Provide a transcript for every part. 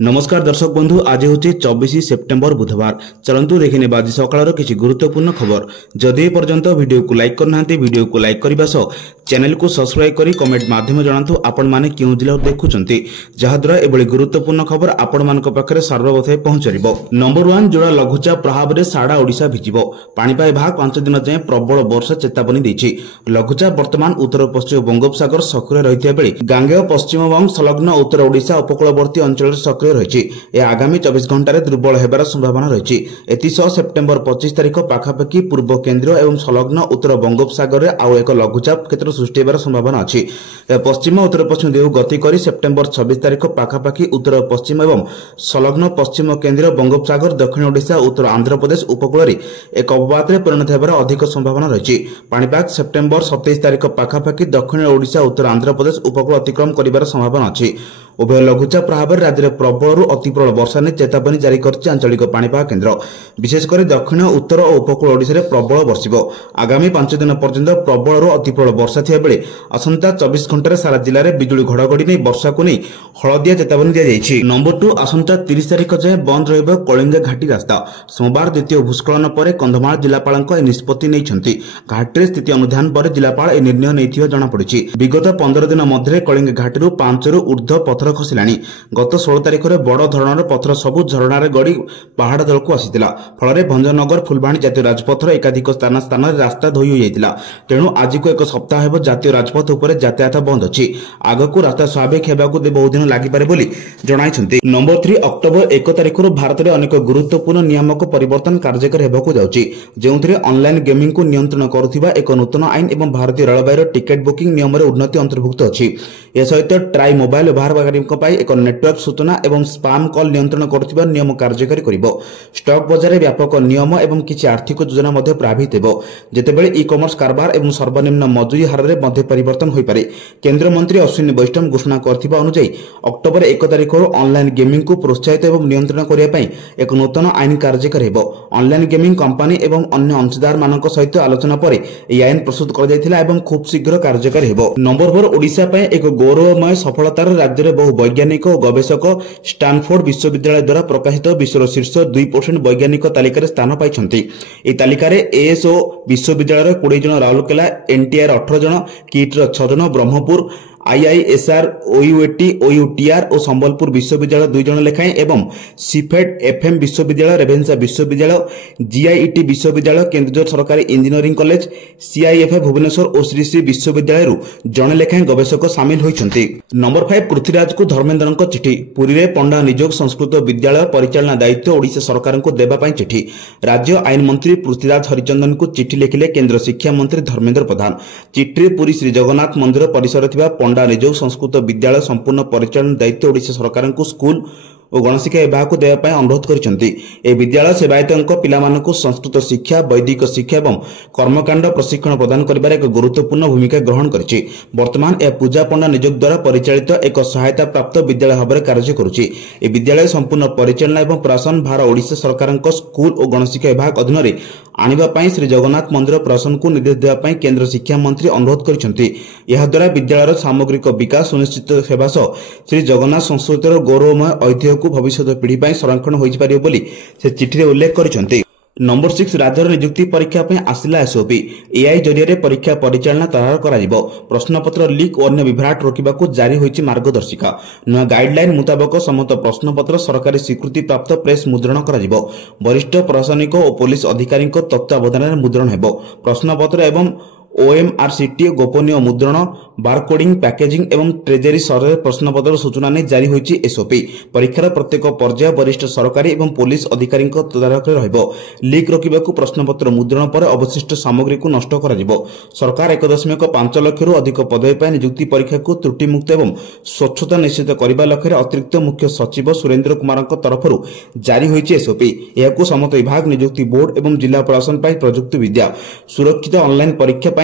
नमस्कार दर्शक बंधु आज हूँ 24 सेप्टेम्बर बुधवार। चलतु देखने आज सकाल किसी गुरुत्वपूर्ण खबर। जदि पर्यंत वीडियो को लाइक करना वीडियो को लाइक करने सह चैनल को सब्सक्राइब करी कमेंट माध्यम जनातु आपण माने क्यों जिला देखुंटे जहाद्वारा एभली गुरुत्वपूर्ण खबर आपण मानक पाखरे सर्वप्रथमे पहुंचरिबो। नंबर 1 जोड़ा लघुचाप प्रभाव में सारा ओडिशा भिजिबो। पाणीपाग विभाग 5 दिन जाए प्रबल वर्षा चेतावनी देछि। लघुचाप वर्तमान उत्तर पश्चिम बंगोपसागर सक्रिय रहिथिया बेले गांगेय पश्चिमबंग संलग्न उत्तर ओडिशा उपकूलवर्ती अंचल सक्रिय रही। आगामी 24 घंटे दुर्बल होबार संभावना रही। एसह सेप्टेम्बर 25 तारिख पाखापाखि पूर्व केन्द्र एवं संलग्न उत्तर बंगोपसागर में आउ एक लघुचाप क्षेत्र सृष्टि होबार संभावना अच्छी। पश्चिम उत्तर पश्चिम दिगु गति कर सेप्टेम्बर 26 तारिख पाखापाखि उत्तर पश्चिम एवं संलग्न पश्चिम केन्द्र बंगोपसागर दक्षिण ओडिशा उत्तर आंध्र प्रदेश उपकूल में एक अवपात परिणत होबार अधिक संभावना रही। पाणीपाग सेप्टेम्बर 27 तारिख पाखापाखि दक्षिण ओडिशा उत्तर आंध्र प्रदेश उपकूल अतिक्रम कर संभावना अच्छी। उभय लघुचाप प्रभाव में राज्य में प्रबल अति प्रबल वर्षा ने चेतावनी जारी कर आंचलिक पाणीपाग केन्द्र विशेषकर दक्षिण उत्तर और उपकूल ओडिशा में प्रबल बर्षिब। आगामी 5 दिन पर्यंत प्रबल अति प्रबल वर्षा थिया बेले आसंता 24 घंटे सारा जिले में बिजुली घड़घड़ी नहीं वर्षा को नहीं हलदिया चेतावनी दी जाइछि। नंबर 2 आसंता 30 तारिख जाए बंद रहिबो कलिंगा घाटी रास्ता। सोमवार द्वितीय भूस्खलन पर कंधमाल जिलापाल निष्पत्ति नहीं। घाटी स्थिति अनुधान पर जिलापाल ए निर्णय नहीं जना पड़ी। विगत 15 दिन मध्य कलिंगा घाटी 5 रु ऊर्ध्व पत्थर खसिलानी। गत 16 तारिख में बड़ धरणर पत्थर सबु झरणार गड़ी पहाड़ तल को आसीथिला। फल भंजनगर फुलबाणी जातीय राजपथर एकाधिक स्थान स्थान रास्ता धोई हो जाइतिला। तेणु आज को एक सप्ताह हेब जातीय राजपथ उपर यातायात बंद अछि। आगकू रास्ता स्वाभाविक हेबाकू बहुत दिन लागि पारे बोली जणाइछन्ति। नंबर 3 अक्टोबर 1 तारिख भारत में अनेक गुरुत्वपूर्ण नियामक परिवर्तन कार्यकारी हेबाकू जाउछि। जेउथिरे ऑनलाइन गेमिंग को नियंत्रण करुथिबा एक नूतन आईन एवं भारतीय रेलवे टिकेट बुकिंग नियम में उन्नति अंतर्भुक्त अछि। ए सहित ट्राई मोबाइल व्यवहारकारी एक नेटवर्क सूचना एवं स्पाम कॉल नियंत्रण करुथिबा नियम कार्यकारी करिबो। स्टॉक बाजार में व्यापक नियम एवं किछि आर्थिक योजना मध्य प्रभावित हेबो। जेतेबेले ई कॉमर्स कारबार एवं सर्वनिम्न मजूरी हार में मध्य परिवर्तन होई पारे। केंद्र मंत्री अश्विनी वैष्णव घोषणा करथिबा अनुसार अक्टोबर 1 तारिख ऑनलाइन गेमिंग को प्रोत्साहित एवं नियंत्रण करिया पई एक नूतन आईन कार्यकारी हेबो। ऑनलाइन गेमिंग कंपनी एवं अन्य अंशदार मानक सहित आलोचना पर ई आईन प्रस्तुत कर जायथिला एवं खूब शीघ्र कार्यकारी हेबो। नंबर 4 ओडिशा पई एक गौरवमय सफलतार राज्य में बहु वैज्ञानिक और गवेषक स्टानफोर्ड विश्वविद्यालय द्वारा प्रकाशित विश्वर शीर्ष 2% वैज्ञानिक तालिकार स्थान पाइछन्ति। ए तालिकार एएसओ विश्वविद्यालय 20 जन, राउरकेला एनटीआर 18 जन, किट्र 6 जन, ब्रह्मपुर आईआईएसआर ओयूएटी ओयूटीआर और संबलपुर विश्वविद्यालय 2 जन लेखाएं एवं सीफेड एफएम विश्वविद्यालय, रेभेन्सा विश्वविद्यालय, जीआईईटी विश्वविद्यालय, केन्द्रीय सरकारी इंजीनियरिंग कॉलेज, सीआईएफए भुवनेश्वर और श्री श्री विश्वविद्यालय जन लेखाएं गवेषक सामिल होइछन्ति। नंबर 5 पृथ्वीराज को धर्मेन्द्र चिठी। पुरी रे पंडा निजोग संस्कृत विद्यालय परिचालना दायित्व ओडिशा सरकार को देबा पई चिठी। राज्य आईन मंत्री पृथ्वीराज हरिचंदन को चिठी लिखिले केंद्र शिक्षा मंत्री धर्मेन्द्र प्रधान। चिठी पुरी श्री जगन्नाथ मंदिर परिसर थिबा पंडा निजोग संस्कृत विद्यालय संपूर्ण परिचालन दायित्व ओडिशा सरकार को स्कूल और गणशिक्षा विभाग को देवा अनुरोध करिसेंति। ए विद्यालय सेवायतंक पिलामानकु संस्कृत शिक्षा, वैदिक शिक्षा एवं कर्मकांड प्रशिक्षण प्रदान करिबार एक गुरुत्वपूर्ण भूमिका ग्रहण करिछि। वर्तमान ए पूजा पंडा निजोग द्वारा परिचालित एक सहायता प्राप्त विद्यालय भाव कार्य करुछि। ए विद्यालय संपूर्ण परिचालना एवं प्रशासन भार ओडिशा सरकार स्कूल और गणशिक्षा विभाग अधीन में आनिबा पई श्री जगन्नाथ मंदिर प्रशासन को निर्देश देवा पई केंद्र शिक्षा मंत्री अनुरोध करिसेंति। एहा द्वारा विद्यालय सामग्रिक विकास सुनिश्चित हेबा सह श्री जगन्नाथ संस्कृतिर गौरवमय ऐतिह्य भविष्य पीढ़ी पर संरक्षण हो से चिठी में उल्लेख कर। नंबर 6 राज्य नियुक्ति परीक्षा आसिला एसओपी। एआई जरिए परीक्षा परिचालना तैयार करा। प्रश्नपत्र लीक और अन्य विभ्राट रोकने जारी होइछि मार्गदर्शिका। नया गाइडलाइन मुताबक समस्त प्रश्नपत्र सरकारी स्वीकृति प्राप्त प्रेस मुद्रण करा। वरिष्ठ प्रशासनिक और पुलिस अधिकारी तत्वावधान में मुद्रण हेबो। प्रश्नपत्र एवं ओएमआरसीटी गोपनीय मुद्रण, बारकोडिंग, पैकेजिंग एवं ट्रेजरी सर्वे प्रश्नपत्र सूचना ने जारी होइछि एसओपी। परीक्षार प्रत्येक पर्याय वरिष्ठ सरकारी एवं पुलिस अधिकारी तदारख रहिबो। लीक रोकबाकू प्रश्नपत्र मुद्रण पर अवशिष्ट सामग्री को नष्ट करा। सरकार 1.5 लाख रु अधिक पदवी पर नियुक्ति परीक्षा को त्रुटिमुक्त एवं स्वच्छता निश्चित करने लक्ष्य अतिरिक्त मुख्य सचिव सुरेंद्र कुमार तरफ जारी होइछि एसओपी। यह समस्त विभाग, नियुक्ति बोर्ड एवं जिला प्रशासन पर प्रजुक्त विद्या सुरक्षित ऑनलाइन परीक्षा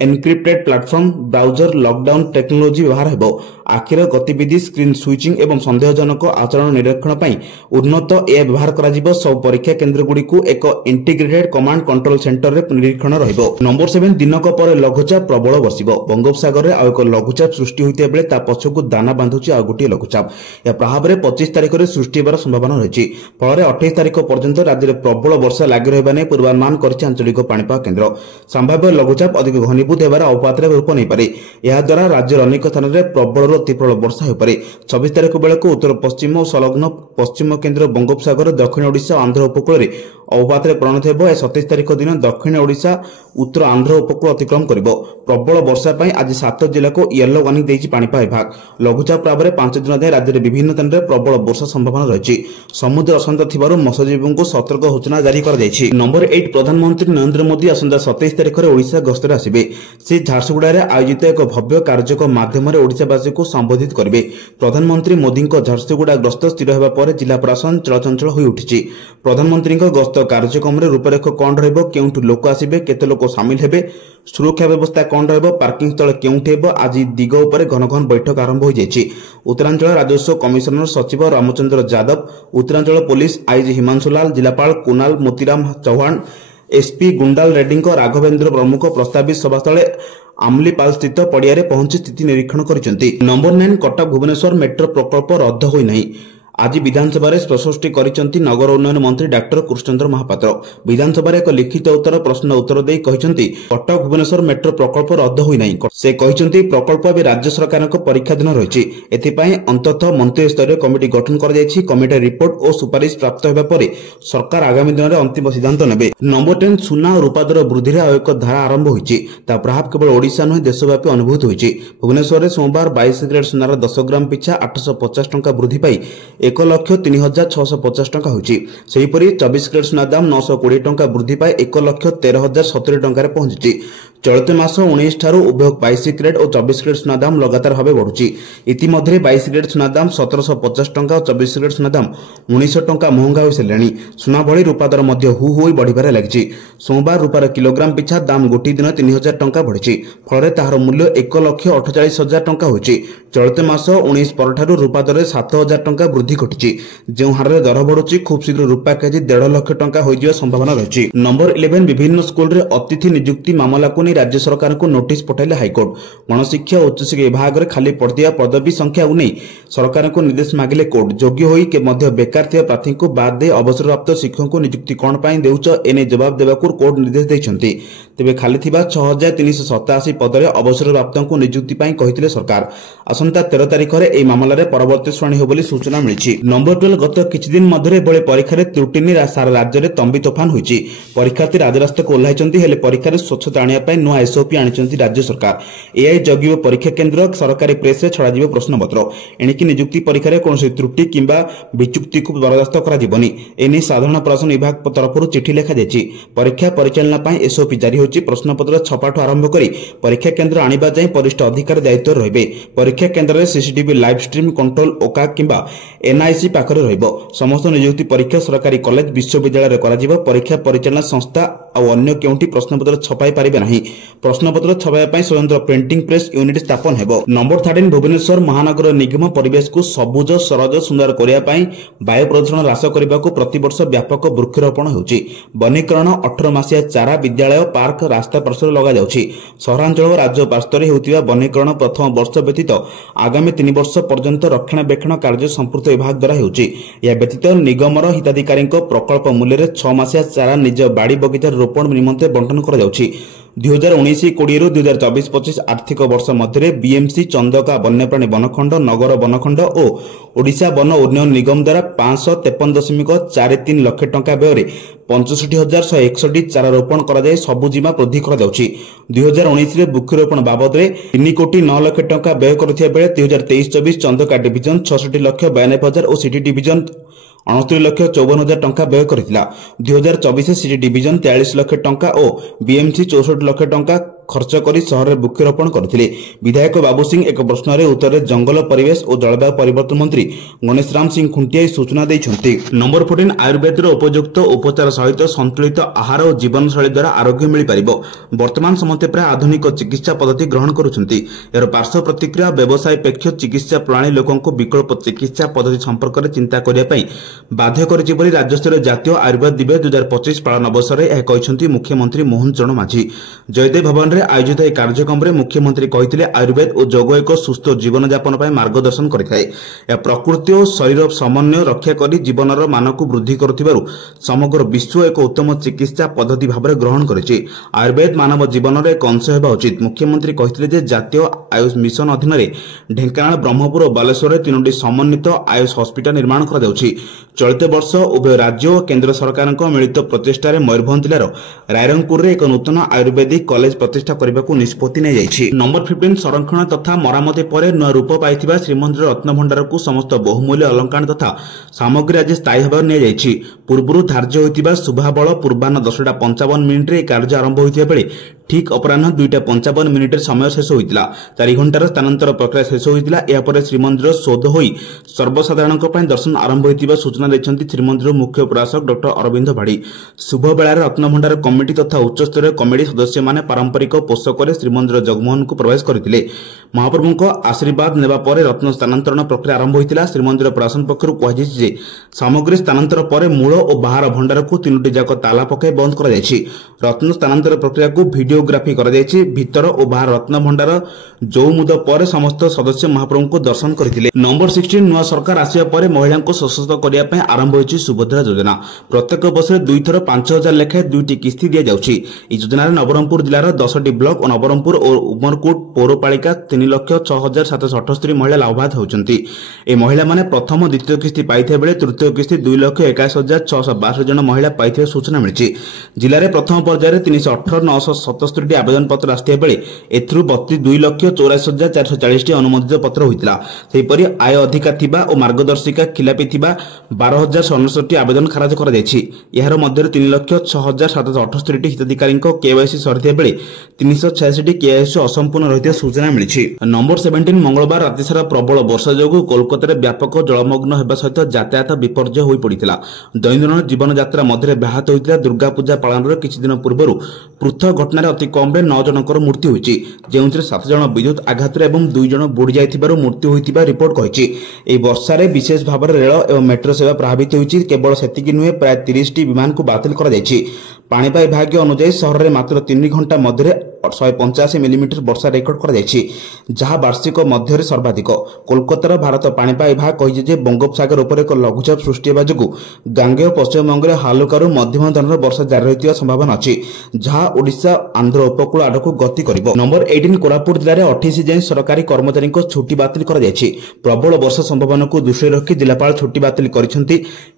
encrypted platform browser lockdown technology व्यवहार हेबो। आखिर गतिविधि स्क्रीन स्विचिंग एवं संदेहजनक आचरण निरीक्षण पई उन्नत एआई व्यवहार करा जिवो। सब परीक्षा केंद्र गुडी को एक इंटीग्रेटेड कमांड कंट्रोल सेंटर रे निरीक्षण रहिबो। नंबर 7 दिनक पर लघुचाप प्रबल बसिबो। बंगोपसागर रे आ एक लघुचाप सृष्टि होइते बेले ता पछकु दाना बांधुची आ गोटी लघुचाप या प्रभाव रे 25 तारिख रे सृष्टि हेबार संभावना रहिछि। फल रे 28 तारिख पर्यंत राज्य रे प्रबल वर्षा लागि रहबा नै पूर्वानुमान करछि आंचलिक पाणीपाग केंद्र। संभाव्य लघुचाप अधिक घनीभूत हेबार अवपात रूप नहीं पारे। यह द्वारा राज्यर अनेक स्थान में प्रबल अति प्रबल वर्षा हो पारे। 26 तारिख बेलू उत्तर पश्चिम और संलग्न पश्चिम केन्द्र बंगोपसागर दक्षिण ओडिशा आंध्र उपकूल अवपात परिणत हो। 27 तारिख दिन दक्षिण ओडिशा उत्तर आंध्र उपकूल अतिक्रम कर प्रबल वर्षा पर आज 7 जिला को येलो वार्निंग देछि पाणीपाग विभाग। लघुचाप प्रभाव में 5 दिन जाए राज्य में विभिन्न स्थान में प्रबल वर्षा संभावना रही। समुद्र अशांत थिबारु मत्स्यजीवी को सतर्क सूचना जारी कर ଯାଇଛି। नंबर 8 प्रधानमंत्री नरेंद्र मोदी आसंता 27 तारिख में ओडिशा गस्तर आसिबे। से झारसुगुड़ा आयोजित एक भव्य कार्यक्रम माध्यम ओडिशावासी को संबोधित करेंगे। प्रधानमंत्री मोदी झारसुगुड़ा गस्त स्थिर होगा पर जिला प्रशासन चलचंचल हो उठी। प्रधानमंत्री गस्त कार्यक्रम में रूपरेख कौन रहिबो, केउठु लोक आसिबे, केते लोक सामिल हेबे, सुरक्षा व्यवस्था कौन रहिबो, पार्किंग स्थल केउठे हेबो आदि दिग उपर घन घन बैठक आरंभ हो जायछि। उत्तरांचल राजस्व कमिशनर सचिव रामचंद्र यादव, उत्तरांचल पुलिस आईजी हिमांशु लाल, जिलापाल कुणाल मोतीराम चौहान, एसपी गुंडाल रेड्डी राघवेंद्र प्रमुख प्रस्तावित सभास्थले आमलीपाल स्थित पड़िया पहुंची स्थिति निरीक्षण करिसेंति। नंबर 9 कटक भुवनेश्वर मेट्रो प्रकल्प रद्द होई नहीं। आज विधानसभा प्रस्तुति करिसेंति नगर उन्नयन मंत्री डॉक्टर कृष्णचंद्र महापात्र। विधानसभा एक लिखित उत्तर प्रश्न उत्तर दे कहिसेंति कटक भुवनेश्वर मेट्रो प्रकल्प रद्द होई नहीं। से कहिसेंति प्रकल्प ए राज्य सरकार परीक्षाधीन रहिछि। एथिपाई अंततः मंत्री स्तरीय कमिटी गठन कर जायछि। कमिटी रिपोर्ट और सुपारिश प्राप्त हेबा परे सरकार आगामी दिन में अंतिम सिद्धांत नेबे। नंबर 10 सुना और रूपा दर वृद्धि एक धारा आरंभ होइछि। ता प्रभाव केवल ओडिशा नहे देशव्यापी अनुभूत होइछि। भुवनेश्वर सोमवार 22 ग्रेड सुनार 10 ग्राम पिछा 850 टंका वृद्धि पाई 1,03,650 टंका होइछि। सेहिपरि 24 ग्रेड सुना दाम 920 टंका वृद्धि पाई 1,13,070 टंका पहुंची। चलित मास 19 ठारू उभय 22 ग्रेड और 24 ग्रेड सुना दाम लगातार भाव बढ़ुछि। इतिमध्ये 22 ग्रेड सुना दाम 1750 टंका और 24 ग्रेड सुना दाम 1900 टंका महंगा हो सारे। सुना भली रूपा दर मध्य हु होई बढ़िबार लागिछि। सोमवार रूपार किलोग्राम पिछा दाम गोटी दिन 3000 टंका बढ़िछि। फल तार मूल्य 1,48,000 टंका होइछि। चलित मास 19 पर ठारू रूपा दर 7000 टंका वृद्धि घटिछि। जो हार दर बढ़ुछि खूब शीघ्र रूपा केजी 1.5 लाख टंका होइजिबा संभावना रहिछि। नंबर 11 विभिन्न स्कूल रे अतिथि नियुक्ति मामला को राज्य सरकार को नोटिस पठाइले हाईकोर्ट। गणशिक्षा और उच्चशिक्षा विभाग में खाली पड़िया पदवी संख्या को नहीं सरकार को निर्देश मागिले कोर्ट। योग्य होई के मध्य बेकार थिया प्रार्थी को बाद दे अवसरप्राप्त शिक्षक को नियुक्ति कौन पाई देउछ एने जवाब देबाकू कोर्ट निर्देश दैछंती। तेबे खाली थिबा 6387 पदरे अवसरप्राप्त को नियुक्ति पाई कहिथिले सरकार। आसंता 13 तारिख रे एई मामला रे परवर्ती शुणाणी हो बोली सूचना मिलिछि। नंबर 12 गत किछि दिन मध्यरे बळे परीक्षा रे त्रुटि नि सारा राज्य रे तंबी तोफान होइछि। परीक्षार्थी राजरास्ता को ओल्हाइचंती हेले परीक्षा रे स्वच्छता आनिया पाई नुआ एसओपी आनिचंती राज्य सरकार। एआई जगिबो परीक्षा केंद्र सरकारी प्रेस रे छडा जिवो प्रश्नपत्र। एणिकी नियुक्ति परीक्षा रे कोनोसी त्रुटि किंबा विचुक्ति को बरदास्त करा जिवोनी। एनी साधारण प्रशासन विभाग तरफरु चिठी लेखा दैछि। परीक्षा परिचालना पाई एसओपी जारी होछि। प्रश्नपत्र छपाठु आरंभ करी परीक्षा केंद्र आनिबा जाय वरिष्ठ अधिकारी दायित्व रहिबे। परीक्षा केंद्र रे सीसीटीवी लाइव स्ट्रीम कंट्रोल ओका किंबा एनआईसी पाखरे रहिबो। समस्त नियुक्ति परीक्षा सरकारी कॉलेज विश्वविद्यालय रे करा जिवो। परीक्षा परिचालना संस्था आ अन्य केउंटी प्रश्नपत्र छपाई पारिबे नाही। प्रश्नपत्र छपाया पाई स्वतंत्र प्रिंटिंग प्रेस यूनिट स्थापन हेबो। नंबर 13 भुवनेश्वर महानगर निगम परिवेश को सबुज सरज सुंदर करिया पाई वायु प्रदूषण ह्रास करबा को प्रतिवर्ष व्यापक वृक्षरोपण होउची। वनीकरण 18 मासिया चारा विद्यालय पार्क रास्ता पार्श्व लगा जाउची। सहरांचल और राज्य पार्श्व होउतिबा वनीकरण प्रथम वर्ष व्यतीत आगामी 3 वर्ष पर्यंत रक्षणाबेक्षण कार्य संपूर्ण विभाग द्वारा होउची। या व्यतीत निगमर हिताधिकारी प्रकल्प मूल्य रे 6 मासिया चारा निज बाड़ी बगीचा रोपण निमंते बंटन करा जाउची। 2019-20 रु 2024-25 आर्थिक वर्ष मध्य बीएमसी चंदका वन्यप्राणी वनखंड नगर वनखंड और ओडिशा वन उन्नयन निगम द्वारा 553.43 लाख टंका व्यय 65,161 चारा रोपण कराई सबुजिमा वृद्धि कर 2019 वृक्षरोपण बाबद 3,09 लाख टंका व्यय करथिया बेले 2023-24 चंदका डिविजन 66,92,000 और सिटी डिविजन 69,54,000 टंका व्यय करथिला। 2024 सिटी डिविजन 43 लाख टंका और बीएमसी 64 लाख टंका खर्च कर सहर में वृक्षरोपण करते। विधायक बाबू सिंह एक प्रश्न उत्तर जंगल परिवेश और जलवायु परिवर्तन मंत्री गणेश राम सिंह खुंटिया सूचना देते। नंबर 14 आयुर्वेद उपयुक्त उपचार सहित संतुलित आहार और जीवनशैली द्वारा आरोग्य मिल पार। वर्तमान समस्ते प्राय आधुनिक चिकित्सा पद्धति ग्रहण करुछंती। यार पार्श्व प्रतिक्रिया व्यवसाय पेक्ष चिकित्सा प्रणाली लोकों को विकल्प चिकित्सा पद्धति संपर्क में चिंता करने बाध्य कर राज्यस्तरीय जातीय आयुर्वेद दिवस 2025 पालन अवसर में मुख्यमंत्री मोहन चरण माझी जयदेव भवन में आयोजित एक कार्यक्रम में मुख्यमंत्री कहते आयुर्वेद और योग एक सुस्थ जीवन यापन पर मार्गदर्शन करें। प्रकृति और शरीर समन्वय रक्षा कर जीवन मान को वृद्धि करुथिबारु समग्र विश्व एक उत्तम चिकित्सा पद्धति भाव में ग्रहण करिछि। आयुर्वेद मानव जीवन एक अंश होगा उचित। मुख्यमंत्री कहते जातीय आयुष मिशन अधीन ढेंकानाल ब्रह्मपुर और बालेश्वर 3टी समन्वित आयुष हस्पिटाल निर्माण कर चलित वर्ष उभय राज्य और केंद्र सरकार मिलित प्रचेषार मयूरभंज जिलार रायरंगपुर एक नूतन आयुर्वेदिक कॉलेज प्रतिष्ठा करने को निष्पत्ति नहीं। नंबर 15 संरक्षण तथा मरामती पर नुआ रूप पाई श्रीमंदिर रत्नभंडार को समस्त बहुमूल्य अलंकार तथा सामग्री आज स्थायी भाव नहीं। पूर्व धार्य होता शुभाबल पूर्वाह 10:55 कार्य आरंभ होता बेले ठीक अपराह 2:55 समय शेष होता। 4 घंटार स्थानांतर प्रक्रिया शेष होता। यापर श्रीमंदिर शोध हो सर्वसाधारण दर्शन आरंभ होता सूचना देते श्रीमंदिर मुख्य प्रशासक डॉ अरविंद भाड़ी। शुभ बेलार रत्नभंडार कमिटी तथा उच्चस्तरीय कमिटी सदस्य माने पारंपरिक पोषक श्रीमंदिर जगमोहन को प्रवेश करते। महाप्रभु आशीर्वाद नेबा परे रत्न स्थानांतरण प्रक्रिया आरंभ होता। श्रीमंदिर प्रशासन पक्षर कहुछि सामग्री स्थानांतर पर मूल और बाहर भंडार को 3टी जाक ताला पकाई बंद कर रत्न स्थानांतर प्रक्रिया को भिडियोग्राफी कर भीतर और बाहर रत्न भंडार जो मुद पर समस्त सदस्य महाप्रभु को दर्शन करते। नंबर 16 नुआ सरकार आसिया पर महिला को सशक्त करने आरंभ होती सुभद्रा योजना। प्रत्येक वर्ष 2 थर 5,000 लेखाएं 2टी किस्ती दि जाउछि। ई योजना नवरंगपुर जिलार 10टी ब्लॉक और नवरंगपुर और उमरकोट पौरपालिका 3,06,778 महिला लाभान्वित होउछंती। ए महिला माने प्रथम द्वितीय किस्ती पाइथे बेले तृतीय किस्ती 2,81,662 जन महिला पाइथे सूचना मिली। जिले में प्रथम पर्यायर 318,977 आवेदन पत्र आसथिबा बेले एथरु 2,84,440 अनुमोदित पत्र होइतिला। सेहिपरि आय अधिका थिबा और मार्गदर्शिका खिलापी थिबा 12,169 आवेदन खारज कर दैछि। यार मध्य 3,06,778 हिताधिकारी केवाईसी सरिथिबा बेले 386 केवाईसी असंपूर्ण रहित सूचना मिली। नंबर 17 मंगलवार राति सारा प्रबल वर्षा जोगु कोलकाता व्यापक जलमग्न होगा सहित यातायात विपर्य हो पड़ा। दैनंदिन जीवन यात्रा मध्य व्याहत होता। दुर्गा पूजा पालन किछि दिन पूर्व पृथक घटना अति कम 9 जनकर मृत्यु होइछि, जेउथिरे 7 जन विद्युत आघात एवं 2 जन बुड़ी जाइथिबारु मृत्यु होइतिबा रिपोर्ट कहिछि। एई वर्षा रे विशेष भाव रेल एवं मेट्रो सेवा प्रभावित होइछि। केवल सेतिकि नुहे प्राय 30टी विमान को बातिल करा जाइछि। पाणीपाग विभाग अनुसार सहर में मात्र 3 घंटा मध्य 185 मिलीमीटर वर्षा रेकर्ड कर जहाँ वार्षिक मध्य सर्वाधिक। कोलकातार भारत पाणीपाग विभाग कही बंगोपसागर उपर एक लघुचाप सृष्टि होगा जो गांगेय पश्चिमबंग में हालुकारू मध्यम धरण वर्षा जारी रही संभावना अच्छी, जहाँ ओडिशा आंध्र उपकूल आड़ को गति कर। नंबर 18 कोरापुट जिले में 28 जाए सरकारी कर्मचारी छुट्टी बातिल कर प्रबल वर्षा संभावना को दृष्टि रखी जिलापाल छुट्टी बातिल कर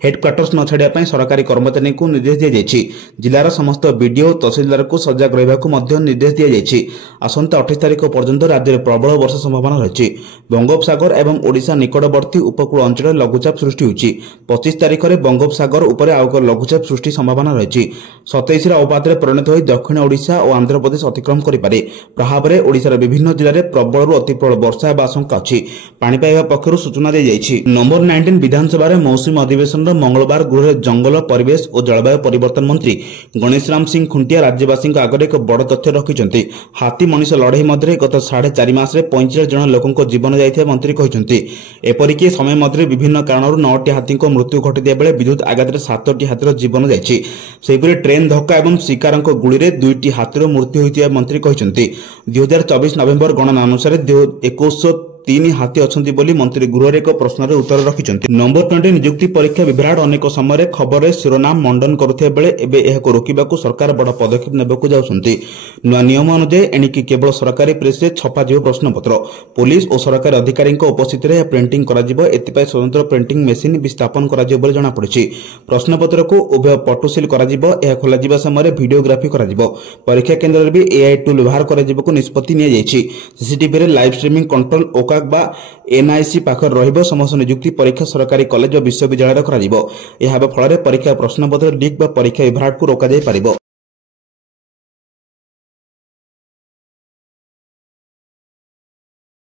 हेडक्वार्टर्स न छाड़ा सरकारी कर्मचारी को निर्देश दी जाएगी। जिलार समस्त बीडीओ तहसीलदार को सजग रहा निर्देश दी जाएगी। आसंता 28 तारिख पर्यंत राज्य में प्रबल वर्षा संभावना रही। बंगोपसागर एवं ओडिशा निकटवर्ती उपकूल अंचल लघुचाप सृष्टि होगी। 25 तारिख में बंगोपसागर उपर आउ एक लघुचाप सृष्टि संभावना रही। 27 अवपात परिणत हो दक्षिण ओडिशा और आंध्र प्रदेश अतिक्रम करे। प्रभाव में ओडिशार विभिन्न जिले में प्रबल अति प्रबल वर्षा होगा आशंका अच्छी, पाणीपाग विभाग पक्षर सूचना दी जाएगी। नंबर 19 विधानसभा मौसुमी अधिवेशन मंगलवार गृह जंगल परिवेश और जलवायु परिवर्तन मंत्री गणेश राम सिंह खुंटिया राज्यवासी आगे एक बड़ तथ्य रखिंट। हाथी मनीष लड़ई मध्य गत 4.5 मास 45 जन लोकों जीवन जाइए मंत्री कहते। एपरिक समय मध्य विभिन्न कारणों 9टी हाथी मृत्यु घटी बेले विद्युत आघात 7टी हाथीर जीवन जाइए। ट्रेन धक्का और शिकार गुड़ी में 2टी हाथीर मृत्यु होता मंत्री कहते। 2024 नवेम्बर गणना अनुसार 2103 हाथी अच्छी बोली मंत्री गृह एक प्रश्न उत्तर रखिंट। नंबर 20 नियुक्ति परीक्षा विभ्राट अनेक समय खबर शिरोनाम मंडन करुवा बेले एबे एहाको रोकिबाकू सरकार बड़ पदक्षेप नेबाकू जाउछन्ती। नुआ नियम अनुसार एणिकी केवल सरकारी प्रेस रे छपाजिव प्रश्नपत्र पुलिस और सरकारी अधिकारी उपस्थित में प्रिंटिंग कराजिबो। एथिपाई स्वतंत्र प्रिंटिंग मेसीन भी स्थापन कराजिबो बोली जଣା पड़िछि। प्रश्नपत्र को उभय पटुसिल कराजिबो। एहा खोलाजिबा समय वीडियोग्राफी कराजिबो। परीक्षा केन्द्र रे भी एआई टूल व्यवहार कराजिबोकू निष्पत्ति निया जायछि। सीसीटीवी रे लाइव स्ट्रीमिंग कंट्रोल एनआईसी पाखर रहिबो। समस्त नियुक्ति परीक्षा सरकारी कॉलेज और विश्वविद्यालय कराजिबो। एहा फल परीक्षा प्रश्नपत्र लीक बा परीक्षा विभ्राट को रोका जाय पारिबो।